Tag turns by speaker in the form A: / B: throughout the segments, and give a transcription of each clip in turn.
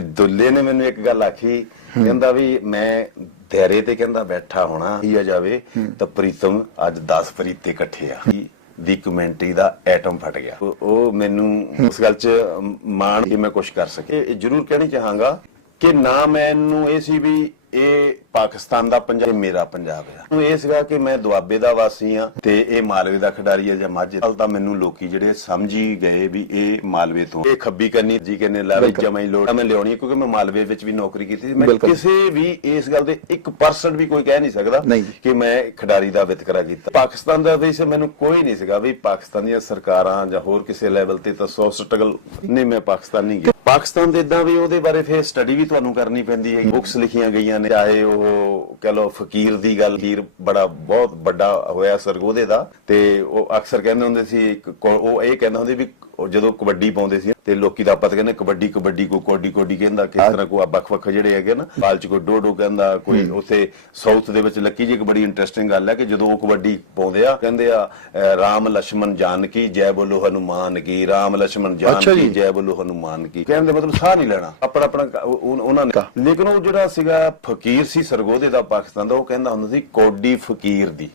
A: ਦੁੱਲੇ ਨੇ ਮੈਨੂੰ ਇੱਕ ਗੱਲ ਆਖੀ ਕਹਿੰਦਾ ਵੀ ਮੈਂ ਧੈਰੇ ਤੇ ਕਹਿੰਦਾ ਬੈਠਾ ਹੋਣਾ ਹੀ ਆ ਜਾਵੇ ਤਾਂ ਪ੍ਰੀਤਮ ਅੱਜ 10 ਪ੍ਰੀਤੇ ਇਕੱਠੇ ਆ। ਦੀ ਕਮੈਂਟਰੀ ਦਾ ਐਟਮ ਫਟ ਗਿਆ। ਉਹ- ਮੈਨੂੰ ਉਸ ਗੱਲ 'ਚ ਮਾਣ ਕਿ ਮੈਂ ਕੁਝ ਕਰ ਸਕੇ ਇਹ ਜ਼ਰੂਰ ਕਹਿਣੀ ਚਾਹਾਂਗਾ ਕਿ ਨਾ ਮੈਨੂੰ ਇਹ ਸੀ ਵੀ ਇਹ ਪਾਕਿਸਤਾਨ ਦਾ ਪੰਜਾਬ ਮੇਰਾ ਪੰਜਾਬ ਹੈ ਨੂੰ ਇਹ ਸੀਗਾ ਕਿ ਮੈਂ ਦੁਆਬੇ ਦਾ ਵਾਸੀ ਆ ਤੇ ਇਹ ਮਾਲਵੇ ਦਾ ਖਿਡਾਰੀ ਹੈ ਜਾਂ ਮਾਝੇ ਦਾ। ਤਾਂ ਮੈਨੂੰ ਲੋਕੀ ਜਿਹੜੇ ਸਮਝੀ ਗਏ ਵੀ ਇਹ ਮਾਲਵੇ ਤੋਂ। ਇਹ ਖੱਬੀ ਕੰਨੀ ਜੀ ਕਹਿੰਦੇ ਲੈ ਵੀ ਜਮਾਈ ਲੋੜ ਮੈਂ ਲਿਆਉਣੀ ਕਿਉਂਕਿ ਮੈਂ ਮਾਲਵੇ ਵਿੱਚ ਵੀ ਨੌਕਰੀ ਕੀਤੀ ਸੀ। ਮੈਂ। ਕਿਸੇ ਵੀ ਇਸ ਗੱਲ ਦੇ 1% ਵੀ ਕੋਈ ਕਹਿ ਨਹੀਂ ਸਕਦਾ। ਕਿ ਮੈਂ ਖਿਡਾਰੀ ਦਾ ਵਿਤਕਰਾ ਕੀਤਾ। ਪਾਕਿਸਤਾਨ ਦਾ ਵੀ ਮੈਨੂੰ ਕੋਈ ਨਹੀਂ ਸੀਗਾ ਵੀ ਪਾਕਿਸਤਾਨੀਆਂ ਸਰਕਾਰਾਂ ਜਾਂ ਹੋਰ ਕਿਸੇ ਲੈਵਲ ਤੇ ਤਾਂ ਸੌ ਸਟਰਗਲ ਨਹੀਂ ਮੈਂ ਪਾਕਿਸਤਾਨ ਗਿਆ ਪਾਕਿਸਤਾਨ ਦੇ ਇਦਾਂ ਵੀ ਉਹਦੇ ਬਾਰੇ ਫੇਰ ਸਟੱਡੀ ਵੀ ਤੁਹਾਨੂੰ ਕਰਨੀ ਪੈਂਦੀ ਹੈ ਬੁੱਕਸ ਲਿਖੀਆਂ ਗਈਆਂ ਨੇ, ਚਾਹੇ ਉਹ ਕਹ ਲਓ ਫਕੀਰ ਦੀ ਗੱਲ, ਫਕੀਰ ਬੜਾ ਬਹੁਤ ਵੱਡਾ ਹੋਇਆ ਸਰਗੋਧੇ ਦਾ ਤੇ ਉਹ ਅਕਸਰ ਕਹਿੰਦੇ ਹੁੰਦੇ ਸੀ ਉਹ ਇਹ ਕਹਿੰਦਾ ਹੁੰਦੇ ਵੀ ਔਰ ਜਦੋਂ ਕਬੱਡੀ ਪਾਉਂਦੇ ਸੀ ਤੇ ਲੋਕੀ ਦਾ ਆਪਾਂ ਕਹਿੰਦੇ ਕਬੱਡੀ ਕਬੱਡੀ ਕੋ ਕੋਡੀ ਕੋਡੀ ਕਹਿੰਦਾ ਕਿਸ ਤਰ੍ਹਾਂ ਕੋ ਵੱਖ ਵੱਖ ਜਿਹੜੇ ਹੈਗੇ ਨਾ ਬਾਲਚ ਕੋ ਡੋਡੋ ਕਹਿੰਦਾ ਕੋਈ ਉਥੇ ਸਾਊਥ ਦੇ ਵਿੱਚ ਲੱਕੀ ਜੀ ਇੱਕ ਬੜੀ ਇੰਟਰਸਟਿੰਗ ਗੱਲ ਹੈ ਕਿ ਜਦੋਂ ਉਹ ਕਬੱਡੀ ਪਾਉਂਦੇ ਆ ਕਹਿੰਦੇ ਆ ਰਾਮ ਲక్ష్మణ ਜਾਨਕੀ ਜੈ ਬੋਲੋ ਹਨੂਮਾਨ ਕੀ ਰਾਮ ਲక్ష్మణ ਜਾਨਕੀ
B: ਜੈ
A: ਬੋਲੋ ਹਨੂਮਾਨ ਕੀ ਕਹਿੰਦੇ ਮਤਲਬ ਸਾਹ ਨਹੀਂ ਲੈਣਾ। ਆਪਣਾ ਆਪਣਾ ਉਹਨਾਂ ਨੇ ਲੇਕਿਨ ਉਹ ਜਿਹੜਾ ਸੀਗਾ ਫਕੀਰ ਸੀ ਸਰਗੋਦੇ ਦਾ ਪਾਕਿਸਤਾਨ ਦਾ ਉਹ ਕਹਿੰਦਾ ਹੁੰਦਾ ਸੀ ਕੋਡੀ ਫਕੀਰ ਦੀ।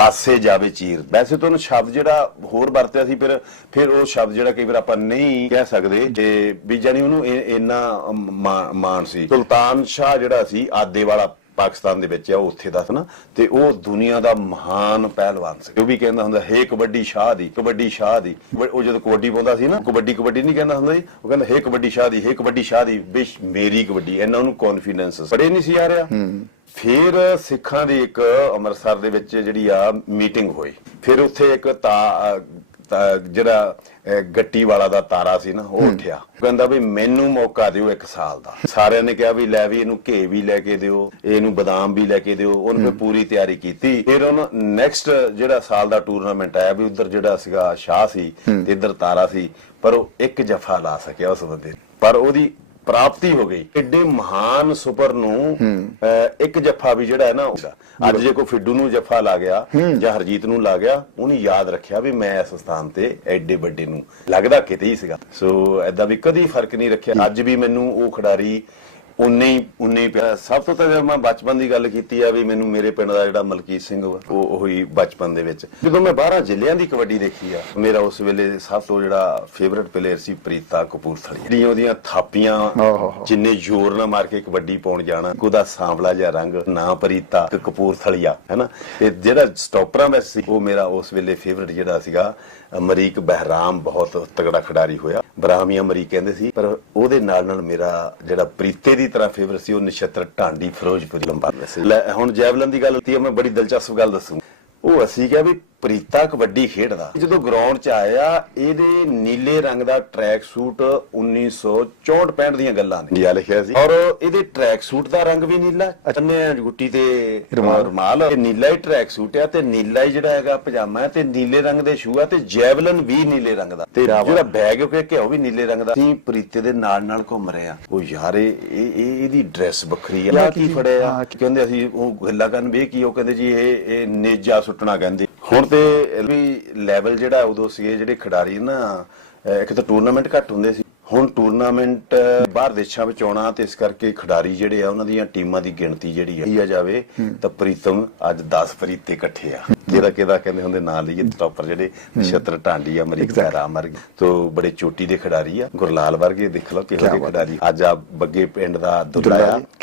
A: ਪਾਸੇ ਜਾਵੇ ਚੀਰ। ਵੈਸੇ ਤਾਂ ਉਹਨੂੰ ਸ਼ਬਦ ਜਿਹੜਾ ਹੋਰ ਵਰਤਿਆ ਸੀ, ਫਿਰ ਫਿਰ ਉਹ ਸ਼ਬਦ ਜਿਹੜਾ ਕਈ ਵਾਰ ਆਪਾਂ ਨਹੀਂ ਕਹਿ ਸਕਦੇ ਤੇ ਵੀ ਜਾਨੀ ਉਹਨੂੰ ਇੰਨਾ ਮਾਣ ਸੀ। ਸੁਲਤਾਨ ਸ਼ਾਹ ਜਿਹੜਾ ਸੀ, ਆਦੇ ਵਾਲਾ ਪਾਕਿਸਤਾਨ ਦੇ ਵਿੱਚ ਆ ਉਹ ਉੱਥੇ ਦਾ ਨਾ। ਤੇ ਉਹ ਦੁਨੀਆ ਦਾ ਮਹਾਨ ਪਹਿਲਵਾਨ ਸੀ। ਉਹ ਵੀ ਕਹਿੰਦਾ ਹੁੰਦਾ ਹੈ ਕਬੱਡੀ ਸ਼ਾਹ ਦੀ ਕਬੱਡੀ ਸ਼ਾਹ ਦੀ। ਉਹ ਜਦੋਂ ਕਬੱਡੀ ਪਾਉਂਦਾ ਸੀ ਨਾ ਕਬੱਡੀ ਕਬੱਡੀ ਨਹੀਂ ਕਹਿੰਦਾ ਹੁੰਦਾ ਸੀ ਉਹ ਕਹਿੰਦਾ ਹੈ ਕਬੱਡੀ ਸ਼ਾਹ ਦੀ ਹੈ ਕਬੱਡੀ ਸ਼ਾਹ ਦੀ ਬਿਸ਼ ਮੇਰੀ ਕਬੱਡੀ ਇਹਨਾਂ ਨੂੰ ਕੌਨਫੀਡੈਂਸ ਪੜੇ ਨਹੀਂ ਸੀ ਆ ਰਿਹਾ। ਫਿਰ ਸਿੱਖਾਂ ਦੀ ਇੱਕ ਅੰਮ੍ਰਿਤਸਰ ਦੇ ਵਿੱਚ ਜਿਹੜੀ ਆ ਮੀਟਿੰਗ ਹੋਈ। ਫਿਰ ਉੱਥੇ ਇੱਕ ਜਿਹੜਾ ਗੱਟੀ ਵਾਲਾ ਦਾ ਤਾਰਾ ਸੀ ਨਾ ਉਹ ਉੱਠਿਆ। ਕਹਿੰਦਾ ਵੀ ਮੈਨੂੰ ਮੌਕਾ ਦਿਓ ਇੱਕ ਸਾਲ ਦਾ। ਸਾਰਿਆਂ ਨੇ ਕਿਹਾ ਵੀ ਲੈ ਵੀ ਇਹਨੂੰ ਘੇ ਵੀ ਲੈ ਕੇ ਦਿਓ ਇਹਨੂੰ ਬਦਾਮ ਵੀ ਲੈ ਕੇ ਦਿਓ ਉਹਨੇ ਪੂਰੀ ਤਿਆਰੀ ਕੀਤੀ। ਫਿਰ ਉਹਨੂੰ ਨੈਕਸਟ ਜਿਹੜਾ ਸਾਲ ਦਾ ਟੂਰਨਾਮੈਂਟ ਆਇਆ ਵੀ ਉਧਰ ਜਿਹੜਾ ਸੀਗਾ ਸ਼ਾਹ ਸੀ ਤੇ ਇੱਧਰ ਤਾਰਾ ਸੀ ਪਰ ਉਹ ਇੱਕ ਜਫਾ ਲਾ ਸਕਿਆ ਉਸ ਬੰਦੇ। ਪਰ ਉਹਦੀ ਪ੍ਰਾਪਤੀ ਹੋ ਗਈ। ਏਡੇ ਮਹਾਨ ਸੁਪਰ ਨੂੰ ਇੱਕ ਜੱਫਾ ਵੀ ਜਿਹੜਾ ਹੈ ਨਾ ਅੱਜ ਜੇ ਕੋਈ ਫਿੱਡੂ ਨੂੰ ਜੱਫਾ ਲਾ ਗਿਆ ਜਾਂ ਹਰਜੀਤ ਨੂੰ ਲਾ ਗਿਆ ਉਹਨੇ ਯਾਦ ਰੱਖਿਆ ਵੀ ਮੈਂ ਇਸ ਸਥਾਨ ਤੇ ਐਡੇ ਵੱਡੇ ਨੂੰ। ਲੱਗਦਾ ਕਿਤੇ ਹੀ ਸੀਗਾ। ਸੋ ਐਦਾਂ ਵੀ ਕਦੀ ਫ਼ਰਕ ਨਹੀਂ ਰੱਖਿਆ। ਅੱਜ ਵੀ ਮੈਨੂੰ ਉਹ ਖਿਡਾਰੀ ਉਨੇ ਹੀ ਉਨੇ ਹੀ ਪਿਆਰਾ ਸਭ ਤੋਂ ਤਾਂ ਮੈਂ ਬਚਪਨ ਦੀ ਗੱਲ ਕੀਤੀ ਆ ਵੀ ਮੈਨੂੰ ਮੇਰੇ ਪਿੰਡ ਦਾ ਜਿਹੜਾ ਮਲਕੀਤ ਸਿੰਘ ਉਹ ਉਹੀ ਬਚਪਨ ਦੇ ਵਿੱਚ। ਜਦੋਂ ਮੈਂ 12 ਜ਼ਿਲ੍ਹਿਆਂ ਦੀ ਕਬੱਡੀ ਦੇਖੀ ਆ ਮੇਰਾ ਉਸ ਵੇਲੇ ਸਭ ਤੋਂ ਜਿਹੜਾ ਫੇਵਰਿਟ ਪਲੇਅਰ ਸੀ ਪ੍ਰੀਤਾ ਕਪੂਰਥਲੀ। ਜਿਹੜੀਆਂ ਉਹਦੀਆਂ ਥਾਪੀਆਂ। ਜਿੰਨੇ ਜ਼ੋਰ ਨਾਲ ਮਾਰ ਕੇ ਕਬੱਡੀ ਪਾਉਣ ਜਾਣਾ ਉਹਦਾ ਸਾਂਵਲਾ ਜਿਹਾ ਰੰਗ ਨਾ ਪ੍ਰੀਤਾ ਕਪੂਰਥਲੀਆ ਹੈਨਾ? ਤੇ ਜਿਹੜਾ ਸਟਾਪਰਾਂ ਵਿੱਚ ਸੀ ਉਹ ਮੇਰਾ ਉਸ ਵੇਲੇ ਫੇਵਰਿਟ ਜਿਹੜਾ ਸੀਗਾ ਅਮਰੀਕ ਬਹਿਰਾਮ ਬਹੁਤ ਤਗੜਾ ਖਿਡਾਰੀ ਹੋਇਆ। ਬਰਾਹਮੀ ਅਮਰੀਕ ਕਹਿੰਦੇ ਸੀ ਪਰ ਉਹਦੇ ਨਾਲ ਨਾਲ ਮੇਰਾ ਜਿਹੜਾ ਪ੍ਰੀਤੇ ਦੀ ਤਰ੍ਹਾਂ ਫੇਵਰ ਸੀ, ਉਹ ਨਛੱਤਰ ਢਾਂਡੀ ਫਿਰੋਜ਼ਪੁਰੀ ਲੰਬਾ ਸੀ ਲੈ, ਹੁਣ ਜੈਵਲਨ ਦੀ ਗੱਲ ਹੁੰਦੀ ਹੈ, ਮੈਂ ਬੜੀ ਦਿਲਚਸਪ ਗੱਲ ਦੱਸੂ ਉਹ ਅਸੀਂ ਕਿਹਾ ਵੀ ਪ੍ਰੀਤਾ ਕਬੱਡੀ ਖੇਡਦਾ। ਜਦੋਂ ਗਰਾਊਂਡ 'ਚ ਆਇਆ ਇਹਦੇ ਨੀਲੇ ਰੰਗ ਦਾ ਟਰੈਕ ਸੂਟ 1964 65 ਦੀਆਂ ਗੱਲਾਂ ਨੇ। ਇਹ ਲਿਖਿਆ ਸੀ। ਔਰ ਇਹਦੇ ਟਰੈਕ ਸੂਟ ਦਾ ਰੰਗ ਵੀ ਨੀਲਾ ਅੰਨੇ ਗੁੱਟੀ ਤੇ
B: ਰੁਮਾਲ।
A: ਇਹ ਨੀਲਾ ਹੀ ਟਰੈਕ ਸੂਟ ਆ ਤੇ ਨੀਲਾ ਹੀ ਜਿਹੜਾ ਹੈਗਾ ਪਜਾਮਾ ਤੇ ਨੀਲੇ ਰੰਗ ਦੇ ਸ਼ੂ ਆ ਤੇ ਜੈਵਲਨ ਵੀ ਨੀਲੇ ਰੰਗ ਦਾ। ਤੇ। ਜਿਹੜਾ ਬੈਗ ਉਹ ਕਿ ਉਹ ਵੀ ਨੀਲੇ ਰੰਗ ਦਾ। ਅਸੀਂ ਪ੍ਰੀਤੇ ਦੇ ਨਾਲ ਨਾਲ ਘੁੰਮ ਰਹੇ ਉਹ ਯਾਰ ਇਹ ਇਹ- ਇਹ- ਇਹਦੀ ਡਰੈਸ ਵੱਖਰੀ ਆ। ਕੀ ਫੜਿਆ? ਕਹਿੰਦੇ ਅਸੀਂ ਉਹ ਗੱਲਾਂ ਕਰਨ ਵੀ ਕੀ ਉਹ ਕਹਿੰਦੇ ਜੀ ਇਹ ਇਹ ਨੇਜਾ ਸੁੱਟਣਾ ਕਹਿੰਦੇ। ਹੁਣ ਤੇ ਵੀ ਲੈਵਲ ਜਿਹੜਾ ਉਦੋਂ ਸੀਗੇ ਜਿਹੜੇ ਖਿਡਾਰੀ ਨਾ ਇੱਕ ਤਾਂ ਟੂਰਨਾਮੈਂਟ ਘੱਟ ਹੁੰਦੇ ਸੀ। ਹੁਣ ਟੂਰਨਾਮੈਂਟ ਬਾਹਰ ਦੇਸ਼ਾਂ ਵਿੱਚ ਆਉਣਾ ਤੇ ਇਸ ਕਰਕੇ ਖਿਡਾਰੀ ਜਿਹੜੇ ਆ ਉਹਨਾਂ ਦੀਆਂ ਟੀਮਾਂ ਦੀ ਗਿਣਤੀ ਜਿਹੜੀ ਆ ਆ ਜਾਵੇ ਤਾਂ ਪ੍ਰੀਤਮ ਅੱਜ 10 ਪ੍ਰੀਤੇ ਇਕੱਠੇ ਆ। ਜਿਹੜਾ ਕਿਹਦਾ ਕਹਿੰਦੇ ਹੁੰਦੇ ਨਾਂ ਲਈਏ ਟੌਪਰ ਜਿਹੜੇ ਨਛੱਤਰ ਢਾਂਡੀ ਆ. ਸਹਿਰਾਮ ਵਰਗੇ। ਤੋਂ ਬੜੇ ਚੋਟੀ ਦੇ ਖਿਡਾਰੀ ਆ ਗੁਰਲਾਲ ਵਰਗੇ ਦੇਖ ਲਓ ਕਿਹੋ ਜਿਹੇ ਖਿਡਾਰੀ। ਅੱਜ ਆ ਬੱਗੇ ਪਿੰਡ ਦਾ ਦੁੱਲਾ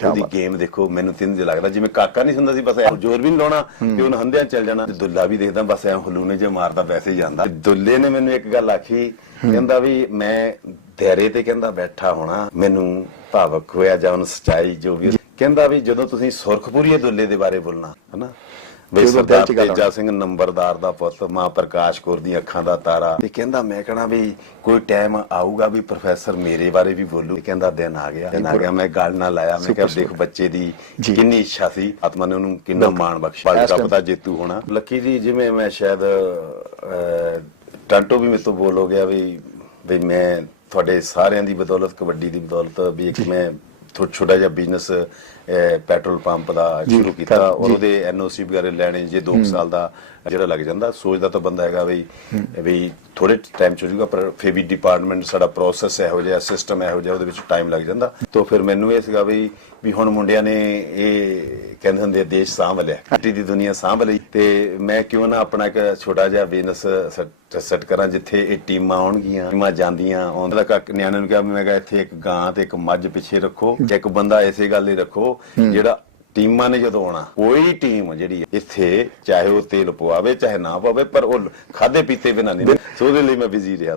A: ਉਹਦੀ। ਗੇਮ ਦੇਖੋ ਮੈਨੂੰ ਤਿੰਨ ਜਿਹਾ ਲੱਗਦਾ ਜਿਵੇਂ ਕਾਕਾ ਨਹੀਂ ਹੁੰਦਾ ਸੀ ਬਸ ਐ ਜ਼ੋਰ ਵੀ ਨਹੀਂ ਲਾਉਣਾ ਤੇ ਉਹਨ ਹੰਦਿਆਂ ਚੱਲ ਜਾਣਾ। ਤੇ ਦੁੱਲਾ ਵੀ ਦੇਖਦਾ ਬਸ ਐ ਹਲੂਨੇ ਜੇ ਮਾਰਦਾ ਵੈਸੇ ਹੀ ਜਾਂਦਾ। ਦੁੱਲੇ ਨੇ ਮੈਨੂੰ ਇੱਕ ਗੱਲ ਆਖੀ ਕਹਿੰਦਾ ਵੀ ਮੈਂ ਧੈਰੇ ਤੇ ਕਹਿੰਦਾ ਬੈਠਾ ਹੋਣਾ ਮੈਨੂੰ ਭਾਵਕ ਹੋਇਆ ਜਾਂ ਉਹਨ ਸਚਾਈ ਜੋ ਵੀ ਕਹਿੰਦਾ ਵੀ ਜਦੋਂ ਤੁਸੀਂ ਸੁਰਖਪੁਰੀਏ ਦੁੱਲੇ ਦੇ ਬਾਰੇ ਬੋਲਣਾ ਹਨਾ? ਵੀ ਸਰਦਾਰ ਤੇਜਾ ਸਿੰਘ ਨੰਬਰਦਾਰ ਦਾ ਪੁੱਤ ਮਾਂ ਪ੍ਰਕਾਸ਼ ਕੌਰ ਦੀਆਂ ਅੱਖਾਂ ਦਾ ਤਾਰਾ। ਤੇ ਕਹਿੰਦਾ ਮੈਂ ਕਹਣਾ ਵੀ ਕੋਈ ਟਾਈਮ ਆਊਗਾ ਵੀ ਪ੍ਰੋਫੈਸਰ ਮੇਰੇ ਬਾਰੇ ਵੀ ਬੋਲੂ। ਕਹਿੰਦਾ ਦਿਨ ਆ ਗਿਆ ਦਿਨ ਆ ਗਿਆ ਮੈਂ ਗੱਲ ਨਾਲ ਲਾਇਆ। ਮੈਂ ਕਿਹਾ ਦੇਖ ਬੱਚੇ ਦੀ। ਕਿੰਨੀ ਇੱਛਾ ਸੀ ਆਤਮਾ ਨੇ ਉਹਨੂੰ ਕਿੰਨਾ ਮਾਣ ਬਖਸ਼ਿਆ।
B: time-
A: ਦਾ ਜੇਤੂ ਹੋਣਾ। ਲੱਕੀ ਜੀ ਜਿਵੇਂ ਮੈਂ ਸ਼ਾਇਦ ਟਾਂਟੋ ਵੀ ਮੇਰੇ ਤੋਂ ਬੋਲ ਹੋ ਗਿਆ ਵੀ ਵੀ ਮੈਂ ਤੁਹਾਡੇ ਸਾਰਿਆਂ ਦੀ ਬਦੌਲਤ ਕਬੱਡੀ ਦੀ ਬਦੌਲਤ ਵੀ ਇੱਕ ਮੈਂ ਛੋਟਾ ਜਿਹਾ ਬਿਜ਼ਨਸ ਪੈਟਰੋਲ ਪੰਪ ਦਾ ਸ਼ੁਰੂ ਕੀਤਾ। ਔਰ। ਉਹਦੇ ਐਨਓਸੀ ਵਗੈਰਾ ਲੈਣੇ ਜੇ 2 ਸਾਲ ਦਾ ਜਿਹੜਾ ਲੱਗ ਜਾਂਦਾ ਸੋਚਦਾ ਤਾਂ ਬੰਦਾ ਹੈਗਾ ਵੀ ਵੀ ਥੋੜੇ ਟਾਈਮ ਚ ਹੋ ਜਾਊਗਾ ਪਰ ਫਿਰ ਵੀ ਡਿਪਾਰਟਮੈਂਟ ਸਾਡਾ ਪ੍ਰੋਸੈਸ ਇਹੋ ਜਿਹਾ ਸਿਸਟਮ ਇਹੋ ਜਿਹਾ ਉਹਦੇ ਵਿੱਚ ਟਾਈਮ ਲੱਗ ਜਾਂਦਾ। ਤਾਂ ਫਿਰ ਮੈਨੂੰ ਇਹ ਸੀਗਾ ਵੀ ਵੀ ਹੁਣ ਮੁੰਡਿਆਂ ਨੇ ਇਹ ਕਹਿੰਦੇ ਹੁੰਦੇ ਦੇਸ਼ ਸਾਂਭ ਲਿਆ ਮਿੱਟੀ ਦੀ ਦੁਨੀਆ ਸਾਂਭ ਲਈ। ਤੇ ਮੈਂ ਕਿਉਂ ਨਾ ਆਪਣਾ ਇੱਕ ਛੋਟਾ ਜਿਹਾ ਬਿਜ਼ਨਸ ਸੈੱਟ ਕਰਾਂ ਜਿੱਥੇ ਇਹ ਟੀਮਾਂ ਆਉਣਗੀਆਂ ਟੀਮਾਂ ਜਾਂਦੀਆਂ ਆਉਂਦਾ ਕੱਕ ਨਿਆਣਿਆਂ ਨੂੰ ਕਿਹਾ ਮੈਂ ਕਿਹਾ ਇੱਥੇ ਇੱਕ ਗਾਂ ਤੇ ਇੱਕ ਮੱਝ ਪਿੱਛੇ ਰੱਖੋ ਇੱਕ ਬੰਦਾ ਐਸੇ ਗੱਲ ਹੀ ਰੱਖੋ ਜਿਹੜਾ ਟੀਮਾਂ ਨੇ ਜਦੋਂ ਆਉਣਾ ਕੋਈ ਟੀਮ ਜਿਹੜੀ ਇੱਥੇ ਚਾਹੇ ਉਹ ਤੇਲ ਪਵਾਵੇ ਚਾਹੇ ਨਾ ਪਵਾਵੇ ਪਰ ਉਹ ਖਾਦੇ ਪੀਤੇ ਬਿਨਾਂ ਨਹੀਂ ਸੋ ਉਹਦੇ ਲਈ ਮੈਂ ਬਿਜ਼ੀ ਰਿਹਾ।